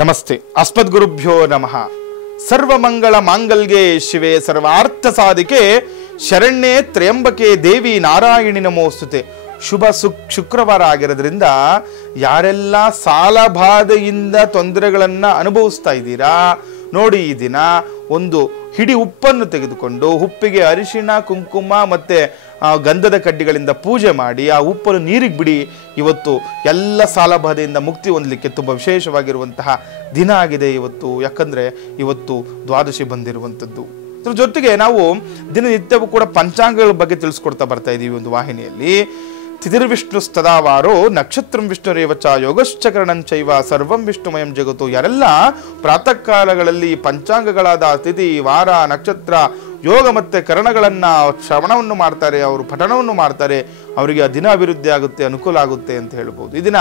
ನಮಸ್ತೆ. ಅಸ್ಮದ್ಗುರುಭ್ಯೋ ನಮಃ. ಸರ್ವಮಂಗಳ ಮಾಂಗಲ್ಯೆ ಶಿವೆ ಸರ್ವಾರ್ಥ ಸಾಧಿಕೆ ಶರಣ್ಯೆ ತ್ರ್ಯಂಬಕೆ ದೇವಿ ನಾರಾಯಣಿ ನಮೋಸ್ತುತೆ. ಶುಕ್ರವಾರ ಆಗಿರೋದ್ರಿಂದ ಯಾರೆಲ್ಲ ಸಾಲ ಬಾಧೆಯಿಂದ ತೊಂದರೆಗಳನ್ನು ಅನುಭವಿಸ್ತಾ ಇದ್ದೀರಾ ನೋಡಿ, ಈ ದಿನ ಒಂದು ಹಿಡಿ ಉಪ್ಪನ್ನು ತೆಗೆದುಕೊಂಡು ಉಪ್ಪಿಗೆ ಅರಿಶಿಣ ಕುಂಕುಮ ಮತ್ತು ಗಂಧದ ಕಡ್ಡಿಗಳಿಂದ ಪೂಜೆ ಮಾಡಿ ಆ ಉಪ್ಪನ್ನು ನೀರಿಗೆ ಬಿಡಿ. ಇವತ್ತು ಎಲ್ಲ ಸಾಲ ಬಾಧೆಯಿಂದ ಮುಕ್ತಿ ಹೊಂದಲಿಕ್ಕೆ ತುಂಬ ವಿಶೇಷವಾಗಿರುವಂತಹ ದಿನ ಆಗಿದೆ ಇವತ್ತು. ಯಾಕಂದರೆ ಇವತ್ತು ದ್ವಾದಶಿ ಬಂದಿರುವಂಥದ್ದು. ಅದ್ರ ಜೊತೆಗೆ ನಾವು ದಿನನಿತ್ಯವೂ ಕೂಡ ಪಂಚಾಂಗಗಳ ಬಗ್ಗೆ ತಿಳಿಸ್ಕೊಡ್ತಾ ಬರ್ತಾ ಇದ್ದೀವಿ ಒಂದು ವಾಹಿನಿಯಲ್ಲಿ. ತಿಥಿರ್ವಿಷ್ಣು ಸ್ತದಾವಾರೋ ನಕ್ಷತ್ರಂ ವಿಷ್ಣುರೇವಚ ಯೋಗಶ್ಚಕರಣಂಚೈವ ಸರ್ವಂ ವಿಷ್ಣುಮಯಂ ಜಗತ್ತು. ಯಾರೆಲ್ಲ ಪ್ರಾತಃ ಕಾಲಗಳಲ್ಲಿ ಪಂಚಾಂಗಗಳಾದ ತಿಥಿ ವಾರ ನಕ್ಷತ್ರ ಯೋಗ ಮತ್ತು ಕರಣಗಳನ್ನು ಶ್ರವಣವನ್ನು ಮಾಡ್ತಾರೆ, ಅವರು ಪಠಣವನ್ನು ಮಾಡ್ತಾರೆ, ಅವರಿಗೆ ಆ ದಿನ ಅಭಿವೃದ್ಧಿ ಆಗುತ್ತೆ, ಅನುಕೂಲ ಆಗುತ್ತೆ ಅಂತ ಹೇಳ್ಬೋದು. ಈ ದಿನ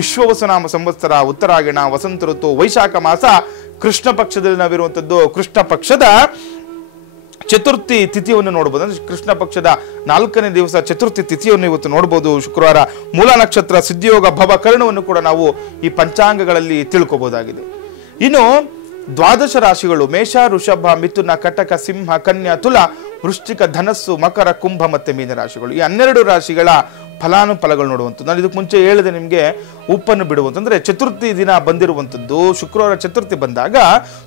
ವಿಶ್ವವಸುನಾಮ ಸಂವತ್ಸರ ಉತ್ತರಾಯಣ ವಸಂತ ಋತು ವೈಶಾಖ ಮಾಸ ಕೃಷ್ಣ ಪಕ್ಷದಲ್ಲಿ ನಾವಿರುವಂಥದ್ದು. ಕೃಷ್ಣ ಪಕ್ಷದ ಚತುರ್ಥಿ ತಿಥಿಯನ್ನು ನೋಡ್ಬೋದು. ಅಂದ್ರೆ ಕೃಷ್ಣ ಪಕ್ಷದ 4ನೇ ದಿವಸ ಚತುರ್ಥಿ ತಿಥಿಯನ್ನು ಇವತ್ತು ನೋಡ್ಬೋದು. ಶುಕ್ರವಾರ ಮೂಲ ನಕ್ಷತ್ರ ಸಿದ್ಧಿಯೋಗ ಭವ ಕರ್ಣವನ್ನು ಕೂಡ ನಾವು ಈ ಪಂಚಾಂಗಗಳಲ್ಲಿ ತಿಳ್ಕೊಬೋದಾಗಿದೆ. ಇನ್ನು ದ್ವಾದಶ ರಾಶಿಗಳು ಮೇಷ ವೃಷಭ ಮಿಥುನ ಕಟಕ ಸಿಂಹ ಕನ್ಯಾ ತುಲ ವೃಶ್ಚಿಕ ಧನಸ್ಸು ಮಕರ ಕುಂಭ ಮತ್ತು ಮೀನ ರಾಶಿಗಳು. ಈ 12 ರಾಶಿಗಳ ಫಲಾನುಫಲಗಳು ನೋಡುವಂಥದ್ದು. ನಾನು ಇದಕ್ಕೆ ಮುಂಚೆ ಹೇಳಿದೆ ನಿಮಗೆ ಉಪ್ಪನ್ನು ಬಿಡುವಂತಂದ್ರೆ ಚತುರ್ಥಿ ದಿನ ಬಂದಿರುವಂಥದ್ದು. ಶುಕ್ರವಾರ ಚತುರ್ಥಿ ಬಂದಾಗ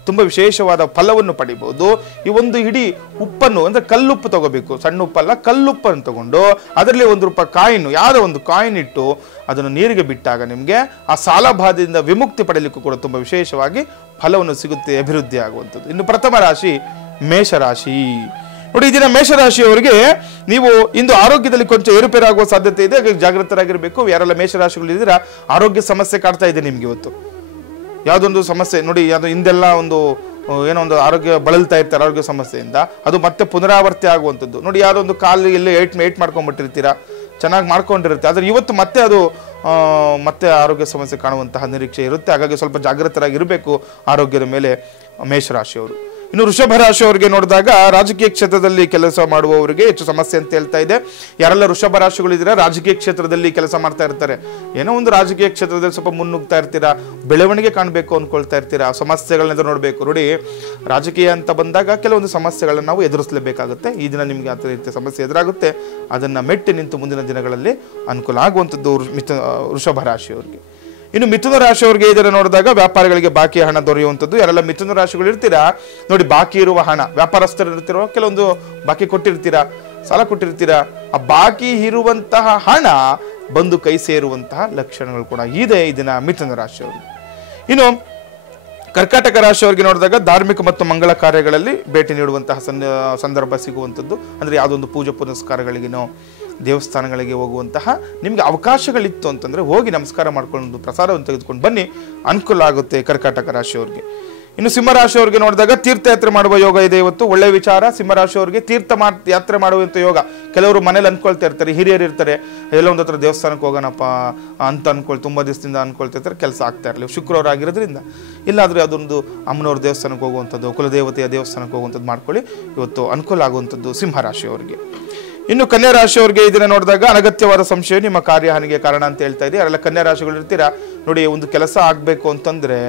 ತುಂಬ ವಿಶೇಷವಾದ ಫಲವನ್ನು ಪಡಿಬಹುದು. ಈ ಒಂದು ಹಿಡಿ ಉಪ್ಪನ್ನು ಅಂದ್ರೆ ಕಲ್ಲುಪ್ಪು ತಗೋಬೇಕು, ಸಣ್ಣ ಉಪ್ಪಲ್ಲ ಕಲ್ಲುಪ್ಪನ್ನು ತಗೊಂಡು ಅದರಲ್ಲಿ ₹1 ಕಾಯಿನ್ ಯಾವುದೋ ಒಂದು ಕಾಯಿನ್ ಇಟ್ಟು ಅದನ್ನು ನೀರಿಗೆ ಬಿಟ್ಟಾಗ ನಿಮಗೆ ಆ ಸಾಲ ಬಾಧೆಯಿಂದ ವಿಮುಕ್ತಿ ಪಡೆಯಲಿಕ್ಕೂ ಕೂಡ ತುಂಬ ವಿಶೇಷವಾಗಿ ಫಲವನ್ನು ಸಿಗುತ್ತೆ, ಅಭಿವೃದ್ಧಿ ಆಗುವಂಥದ್ದು. ಇನ್ನು ಪ್ರಥಮ ರಾಶಿ ಮೇಷರಾಶಿ ನೋಡಿ. ಈ ದಿನ ಮೇಷರಾಶಿಯವರಿಗೆ ನೀವು ಇಂದು ಆರೋಗ್ಯದಲ್ಲಿ ಕೊಂಚ ಏರುಪೇರಾಗುವ ಸಾಧ್ಯತೆ ಇದೆ, ಹಾಗಾಗಿ ಜಾಗೃತರಾಗಿರಬೇಕು. ಯಾರೆಲ್ಲ ಮೇಷರಾಶಿಗಳು ಇದ್ದೀರಾ ಆರೋಗ್ಯ ಸಮಸ್ಯೆ ಕಾಡ್ತಾ ಇದೆ ನಿಮ್ಗೆ ಇವತ್ತು ಯಾವುದೊಂದು ಸಮಸ್ಯೆ ನೋಡಿ, ಅದು ಹಿಂದೆಲ್ಲ ಏನೋ ಒಂದು ಆರೋಗ್ಯ ಬಳಲ್ತಾ ಇರ್ತಾರೆ ಆರೋಗ್ಯ ಸಮಸ್ಯೆಯಿಂದ, ಅದು ಮತ್ತೆ ಪುನರಾವರ್ತಿ ಆಗುವಂಥದ್ದು ನೋಡಿ. ಯಾವುದೋ ಒಂದು ಕಾಲು ಎಲ್ಲೇ ಏಟ್ ಮಾಡ್ಕೊಂಡ್ಬಿಟ್ಟಿರ್ತೀರಾ, ಚೆನ್ನಾಗಿ ಮಾಡ್ಕೊಂಡಿರುತ್ತೆ, ಆದರೆ ಇವತ್ತು ಮತ್ತೆ ಅದು ಮತ್ತೆ ಆರೋಗ್ಯ ಸಮಸ್ಯೆ ಕಾಣುವಂತಹ ನಿರೀಕ್ಷೆ ಇರುತ್ತೆ. ಹಾಗಾಗಿ ಸ್ವಲ್ಪ ಜಾಗೃತರಾಗಿರಬೇಕು ಆರೋಗ್ಯದ ಮೇಲೆ ಮೇಷರಾಶಿಯವರು. ಇನ್ನು ವೃಷಭ ರಾಶಿಯವರಿಗೆ ನೋಡಿದಾಗ ರಾಜಕೀಯ ಕ್ಷೇತ್ರದಲ್ಲಿ ಕೆಲಸ ಮಾಡುವವರಿಗೆ ಹೆಚ್ಚು ಸಮಸ್ಯೆ ಅಂತ ಹೇಳ್ತಾ ಇದೆ. ಯಾರೆಲ್ಲ ವೃಷಭ ರಾಶಿಗಳಿದ್ದೀರಾ ರಾಜಕೀಯ ಕ್ಷೇತ್ರದಲ್ಲಿ ಕೆಲಸ ಮಾಡ್ತಾ ಇರ್ತಾರೆ, ಏನೋ ಒಂದು ರಾಜಕೀಯ ಕ್ಷೇತ್ರದಲ್ಲಿ ಸ್ವಲ್ಪ ಮುನ್ನುಗ್ತಾ ಇರ್ತೀರಾ, ಬೆಳವಣಿಗೆ ಕಾಣಬೇಕು ಅಂದ್ಕೊಳ್ತಾ ಇರ್ತೀರಾ, ಸಮಸ್ಯೆಗಳನ್ನ ನೋಡಬೇಕು. ನೋಡಿ, ರಾಜಕೀಯ ಅಂತ ಬಂದಾಗ ಕೆಲವೊಂದು ಸಮಸ್ಯೆಗಳನ್ನ ನಾವು ಎದುರಿಸಲೇಬೇಕಾಗುತ್ತೆ. ಈ ದಿನ ನಿಮಗೆ ಆ ರೀತಿಯ ಸಮಸ್ಯೆ ಎದುರಾಗುತ್ತೆ, ಅದನ್ನ ಮೆಟ್ಟಿ ನಿಂತು ಮುಂದಿನ ದಿನಗಳಲ್ಲಿ ಅನುಕೂಲ ಆಗುವಂಥದ್ದು ವೃಷಭ ರಾಶಿಯವರಿಗೆ. ಇನ್ನು ಮಿಥುನ ರಾಶಿಯವರಿಗೆ ಇದನ್ನು ನೋಡಿದಾಗ ವ್ಯಾಪಾರಿಗಳಿಗೆ ಬಾಕಿ ಹಣ ದೊರೆಯುವಂಥದ್ದು. ಯಾರೆಲ್ಲ ಮಿಥುನ ರಾಶಿಗಳು ಇರ್ತೀರಾ ನೋಡಿ, ಬಾಕಿ ಇರುವ ಹಣ ವ್ಯಾಪಾರಸ್ಥರು ಇರ್ತಿರೋ ಕೆಲವೊಂದು ಬಾಕಿ ಕೊಟ್ಟಿರ್ತೀರಾ, ಸಾಲ ಕೊಟ್ಟಿರ್ತೀರಾ, ಆ ಬಾಕಿ ಇರುವಂತಹ ಹಣ ಬಂದು ಕೈ ಸೇರುವಂತಹ ಲಕ್ಷಣಗಳು ಕೂಡ ಇದೆ ಈ ದಿನ ಮಿಥುನ ರಾಶಿಯವರು. ಇನ್ನು ಕರ್ಕಾಟಕ ರಾಶಿಯವರಿಗೆ ನೋಡಿದಾಗ ಧಾರ್ಮಿಕ ಮತ್ತು ಮಂಗಳ ಕಾರ್ಯಗಳಲ್ಲಿ ಭೇಟಿ ನೀಡುವಂತಹ ಸಂದರ್ಭ ಸಿಗುವಂಥದ್ದು. ಅಂದರೆ ಯಾವುದೊಂದು ಪೂಜೆ ಪುನಸ್ಕಾರಗಳಿಗೇನೋ ದೇವಸ್ಥಾನಗಳಿಗೆ ಹೋಗುವಂತಹ ನಿಮಗೆ ಅವಕಾಶಗಳಿತ್ತು ಅಂತಂದರೆ ಹೋಗಿ ನಮಸ್ಕಾರ ಮಾಡ್ಕೊಂಡು ಪ್ರಸಾದವನ್ನು ತೆಗೆದುಕೊಂಡು ಬನ್ನಿ, ಅನುಕೂಲ ಆಗುತ್ತೆ ಕರ್ಕಾಟಕ ರಾಶಿಯವರಿಗೆ. ಇನ್ನು ಸಿಂಹರಾಶಿಯವರಿಗೆ ನೋಡಿದಾಗ ತೀರ್ಥಯಾತ್ರೆ ಮಾಡುವ ಯೋಗ ಇದೆ ಇವತ್ತು, ಒಳ್ಳೆಯ ವಿಚಾರ. ಸಿಂಹರಾಶಿಯವರಿಗೆ ಯಾತ್ರೆ ಮಾಡುವಂಥ ಯೋಗ. ಕೆಲವರು ಮನೇಲಿ ಅನ್ಕೊಳ್ತಾ ಇರ್ತಾರೆ, ಹಿರಿಯರು ಇರ್ತಾರೆ, ಎಲ್ಲ ಒಂದು ಹತ್ರ ದೇವಸ್ಥಾನಕ್ಕೆ ಹೋಗೋಣಪ್ಪ ಅಂತ ತುಂಬ ದಿವಸದಿಂದ ಅನ್ಕೊಳ್ತಾ ಇರ್ತಾರೆ, ಕೆಲಸ ಆಗ್ತಾ ಇರಲಿ. ಶುಕ್ರವಾರ ಆಗಿರೋದ್ರಿಂದ ಇಲ್ಲಾದರೂ ಅದೊಂದು ಅಮ್ಮನವ್ರ ದೇವಸ್ಥಾನಕ್ಕೆ ಹೋಗುವಂಥದ್ದು, ಕುಲದೇವತೆಯ ದೇವಸ್ಥಾನಕ್ಕೆ ಹೋಗುವಂಥದ್ದು ಮಾಡ್ಕೊಳ್ಳಿ, ಇವತ್ತು ಅನುಕೂಲ ಆಗುವಂಥದ್ದು ಸಿಂಹರಾಶಿಯವರಿಗೆ. ಇನ್ನು ಕನ್ಯಾ ರಾಶಿಯವರಿಗೆ ಇದನ್ನ ನೋಡಿದಾಗ ಅನಗತ್ಯವಾದ ಸಂಶಯ ನಿಮ್ಮ ಕಾರ್ಯಹಾನಿಗೆ ಕಾರಣ ಅಂತ ಹೇಳ್ತಾ ಇದೆ. ಯಾರೆಲ್ಲ ಕನ್ಯಾ ರಾಶಿಗಳು ಇರ್ತೀರಾ ನೋಡಿ, ಒಂದು ಕೆಲಸ ಆಗಬೇಕು ಅಂತಂದ್ರೆ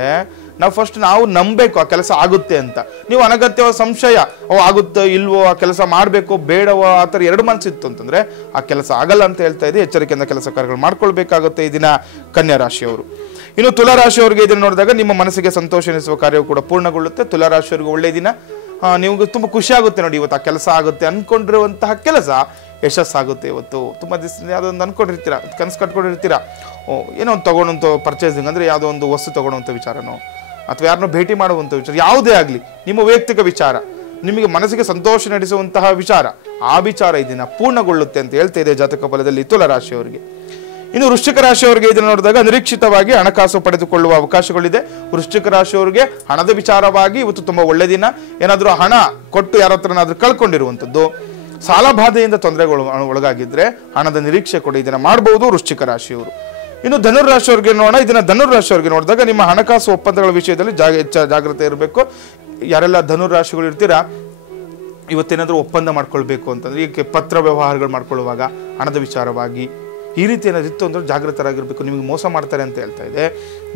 ನಾವು ನಂಬಬೇಕು ಆ ಕೆಲಸ ಆಗುತ್ತೆ ಅಂತ. ನೀವು ಅನಗತ್ಯವಾದ ಸಂಶಯ ಆಗುತ್ತೋ ಇಲ್ವೋ, ಆ ಕೆಲಸ ಮಾಡಬೇಕೋ ಬೇಡವೋ ಆ ಥರ ಎರಡು ಮನಸ್ಸಿತ್ತು ಅಂತಂದ್ರೆ ಆ ಕೆಲಸ ಆಗಲ್ಲ ಅಂತ ಹೇಳ್ತಾ ಇದೆ. ಎಚ್ಚರಿಕೆಯಿಂದ ಕೆಲಸ ಕಾರ್ಯಗಳು ಮಾಡ್ಕೊಳ್ಬೇಕಾಗುತ್ತೆ ಈ ದಿನ ಕನ್ಯಾ ರಾಶಿಯವರು. ಇನ್ನು ತುಲಾ ರಾಶಿಯವರಿಗೆ ಇದನ್ನು ನೋಡಿದಾಗ ನಿಮ್ಮ ಮನಸ್ಸಿಗೆ ಸಂತೋಷ ಎನಿಸುವ ಕಾರ್ಯವು ಕೂಡ ಪೂರ್ಣಗೊಳ್ಳುತ್ತೆ. ತುಲಾ ರಾಶಿಯವರಿಗೆ ಒಳ್ಳೆಯ ದಿನ, ನಿಮ್ಗೆ ತುಂಬ ಖುಷಿ ಆಗುತ್ತೆ ನೋಡಿ, ಇವತ್ತು ಆ ಕೆಲಸ ಆಗುತ್ತೆ ಅನ್ಕೊಂಡಿರುವಂತಹ ಕೆಲಸ ಯಶಸ್ಸಾಗುತ್ತೆ. ಇವತ್ತು ತುಂಬ ದಿವಸದಿಂದ ಯಾವುದೋ ಒಂದು ಅನ್ಕೊಂಡಿರ್ತೀರಾ, ಕನಸು ಕಟ್ಕೊಂಡಿರ್ತೀರಾ, ಏನೋ ಒಂದು ತೊಗೊಳ್ಳೋಂಥ ಪರ್ಚೇಸಿಂಗ್ ಅಂದರೆ ಯಾವುದೋ ಒಂದು ವಸ್ತು ತೊಗೊಳ್ಳೋಂಥ ವಿಚಾರನೋ ಅಥವಾ ಯಾರನ್ನೋ ಭೇಟಿ ಮಾಡುವಂಥ ವಿಚಾರ, ಯಾವುದೇ ಆಗಲಿ ನಿಮ್ಮ ವೈಯಕ್ತಿಕ ವಿಚಾರ, ನಿಮಗೆ ಮನಸ್ಸಿಗೆ ಸಂತೋಷ ನಡೆಸುವಂತಹ ವಿಚಾರ, ಆ ವಿಚಾರ ಈ ದಿನ ಪೂರ್ಣಗೊಳ್ಳುತ್ತೆ ಅಂತ ಹೇಳ್ತಾ ಇದೆ ಜಾತಕ ಫಲದಲ್ಲಿ ತುಲಾ ರಾಶಿಯವರಿಗೆ. ಇನ್ನು ವೃಶ್ಚಿಕ ರಾಶಿಯವರಿಗೆ ಇದನ್ನು ನೋಡಿದಾಗ ನಿರೀಕ್ಷಿತವಾಗಿ ಹಣಕಾಸು ಪಡೆದುಕೊಳ್ಳುವ ಅವಕಾಶಗಳಿದೆ. ವೃಶ್ಚಿಕ ರಾಶಿಯವರಿಗೆ ಹಣದ ವಿಚಾರವಾಗಿ ಇವತ್ತು ತುಂಬ ಒಳ್ಳೆ ದಿನ. ಏನಾದರೂ ಹಣ ಕೊಟ್ಟು ಯಾರ ಹತ್ರನಾದ್ರೂ ಕಳ್ಕೊಂಡಿರುವಂಥದ್ದು, ಸಾಲ ಬಾಧೆಯಿಂದ ತೊಂದರೆಗಳು ಒಳಗಾಗಿದ್ರೆ ಹಣದ ನಿರೀಕ್ಷೆ ಕೂಡ ಇದನ್ನು ಮಾಡಬಹುದು ವೃಶ್ಚಿಕ ರಾಶಿಯವರು. ಇನ್ನು ಧನುರಾಶಿಯವರಿಗೆ ನೋಡೋಣ. ಇದನ್ನ ಧನುರಾಶಿಯವರಿಗೆ ನೋಡಿದಾಗ ನಿಮ್ಮ ಹಣಕಾಸು ಒಪ್ಪಂದಗಳ ವಿಷಯದಲ್ಲಿ ಜಾಗ್ರತೆ ಇರಬೇಕು. ಯಾರೆಲ್ಲ ಧನುರಾಶಿಗಳು ಇರ್ತೀರಾ ಇವತ್ತೇನಾದರೂ ಒಪ್ಪಂದ ಮಾಡ್ಕೊಳ್ಬೇಕು ಅಂತಂದ್ರೆ, ಈಗ ಪತ್ರ ವ್ಯವಹಾರಗಳು ಮಾಡ್ಕೊಳ್ಳುವಾಗ ಹಣದ ವಿಚಾರವಾಗಿ ಈ ರೀತಿ ಏನಾದ್ರು ಇತ್ತು ಅಂದರೆ ಜಾಗೃತರಾಗಿರಬೇಕು. ನಿಮಗೆ ಮೋಸ ಮಾಡ್ತಾರೆ ಅಂತ ಹೇಳ್ತಾ ಇದೆ,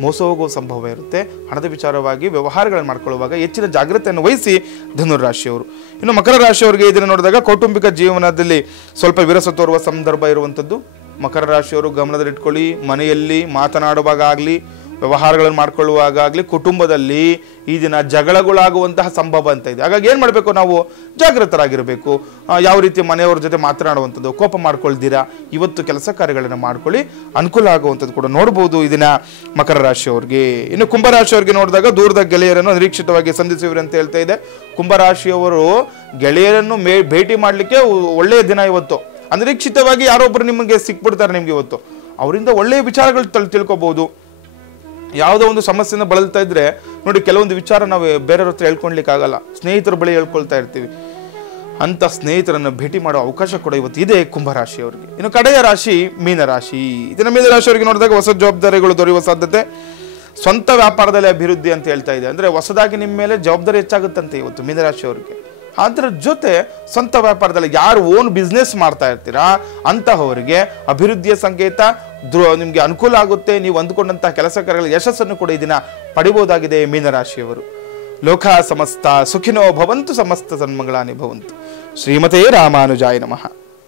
ಮೋಸ ಹೋಗುವ ಸಂಭವ ಇರುತ್ತೆ. ಹಣದ ವಿಚಾರವಾಗಿ ವ್ಯವಹಾರಗಳನ್ನು ಮಾಡ್ಕೊಳ್ಳುವಾಗ ಹೆಚ್ಚಿನ ಜಾಗ್ರತೆಯನ್ನು ವಹಿಸಿ ಧನುರಾಶಿಯವರು. ಇನ್ನು ಮಕರ ರಾಶಿಯವರಿಗೆ ಇದನ್ನು ನೋಡಿದಾಗ ಕೌಟುಂಬಿಕ ಜೀವನದಲ್ಲಿ ಸ್ವಲ್ಪ ವಿರಸ ತೋರುವ ಸಂದರ್ಭ ಇರುವಂಥದ್ದು. ಮಕರ ರಾಶಿಯವರು ಗಮನದಲ್ಲಿಟ್ಕೊಳ್ಳಿ, ಮನೆಯಲ್ಲಿ ಮಾತನಾಡುವಾಗ ಆಗಲಿ, ವ್ಯವಹಾರಗಳನ್ನು ಮಾಡ್ಕೊಳ್ಳುವಾಗಲಿ, ಕುಟುಂಬದಲ್ಲಿ ಈ ದಿನ ಜಗಳಗಳಾಗುವಂತಹ ಸಂಭವ ಅಂತ ಇದೆ. ಹಾಗಾಗಿ ಏನು ಮಾಡಬೇಕು, ನಾವು ಜಾಗೃತರಾಗಿರಬೇಕು. ಯಾವ ರೀತಿ ಮನೆಯವ್ರ ಜೊತೆ ಮಾತನಾಡುವಂಥದ್ದು, ಕೋಪ ಮಾಡ್ಕೊಳ್ದಿರಾ ಇವತ್ತು ಕೆಲಸ ಕಾರ್ಯಗಳನ್ನು ಮಾಡ್ಕೊಳ್ಳಿ, ಅನುಕೂಲ ಆಗುವಂಥದ್ದು ಕೂಡ ನೋಡ್ಬೋದು ಈ ದಿನ ಮಕರ ರಾಶಿಯವ್ರಿಗೆ. ಇನ್ನು ಕುಂಭರಾಶಿಯವ್ರಿಗೆ ನೋಡಿದಾಗ ದೂರದ ಗೆಳೆಯರನ್ನು ನಿರೀಕ್ಷಿತವಾಗಿ ಸಂಧಿಸುವಿರಿ ಅಂತ ಹೇಳ್ತಾ ಇದೆ. ಕುಂಭರಾಶಿಯವರು ಗೆಳೆಯರನ್ನು ಭೇಟಿ ಮಾಡಲಿಕ್ಕೆ ಒಳ್ಳೆಯ ದಿನ ಇವತ್ತು. ಅನಿರೀಕ್ಷಿತವಾಗಿ ಯಾರೊಬ್ಬರು ನಿಮಗೆ ಸಿಕ್ಬಿಡ್ತಾರೆ, ನಿಮ್ಗೆ ಇವತ್ತು ಅವರಿಂದ ಒಳ್ಳೆಯ ವಿಚಾರಗಳು ತಿಳ್ಕೊಬಹುದು. ಯಾವುದೋ ಒಂದು ಸಮಸ್ಯೆನ ಬಳಲ್ತಾ ಇದ್ರೆ ನೋಡಿ, ಕೆಲವೊಂದು ವಿಚಾರ ನಾವು ಬೇರೆಯವ್ರ ಹತ್ರ ಹೇಳ್ಕೊಳ್ಲಿಕ್ಕೆ ಆಗಲ್ಲ, ಸ್ನೇಹಿತರ ಬಳಿ ಹೇಳ್ಕೊಳ್ತಾ ಇರ್ತೀವಿ. ಅಂತ ಸ್ನೇಹಿತರನ್ನು ಭೇಟಿ ಮಾಡೋ ಅವಕಾಶ ಕೂಡ ಇವತ್ತು ಇದೆ ಕುಂಭರಾಶಿಯವರಿಗೆ. ಇನ್ನು ಕಡೆಯ ರಾಶಿ ಮೀನರಾಶಿ. ಇದನ್ನ ಮೀನರಾಶಿಯವರಿಗೆ ನೋಡಿದಾಗ ಹೊಸ ಜವಾಬ್ದಾರಿಗಳು ದೊರೆಯುವ ಸಾಧ್ಯತೆ, ಸ್ವಂತ ವ್ಯಾಪಾರದಲ್ಲಿ ಅಭಿವೃದ್ಧಿ ಅಂತ ಹೇಳ್ತಾ ಇದೆ. ಅಂದ್ರೆ ಹೊಸದಾಗಿ ನಿಮ್ಮ ಮೇಲೆ ಜವಾಬ್ದಾರಿ ಹೆಚ್ಚಾಗುತ್ತಂತೆ ಇವತ್ತು ಮೀನರಾಶಿಯವರಿಗೆ. ಅದರ ಜೊತೆ ಸ್ವಂತ ವ್ಯಾಪಾರದಲ್ಲಿ ಯಾರು ಓನ್ ಬಿಸ್ನೆಸ್ ಮಾಡ್ತಾ ಇರ್ತೀರಾ ಅಂತಹವರಿಗೆ ಅಭಿವೃದ್ಧಿಯ ಸಂಕೇತ, ನಿಮಗೆ ಅನುಕೂಲ ಆಗುತ್ತೆ. ನೀವು ಅಂದುಕೊಂಡಂತಹ ಕೆಲಸ ಕಾರ್ಯಗಳ ಯಶಸ್ಸನ್ನು ಕೂಡ ಈ ದಿನ ಪಡಿಬಹುದಾಗಿದೆ ಮೀನರಾಶಿಯವರು. ಲೋಕ ಸಮಸ್ತ ಸುಖಿನೋ ಭವಂತು, ಸಮಸ್ತ ಸನ್ಮಂಗಳಾನಿ ಭವಂತು. ಶ್ರೀಮತೇ ರಾಮಾನುಜಾಯ ನಮಃ.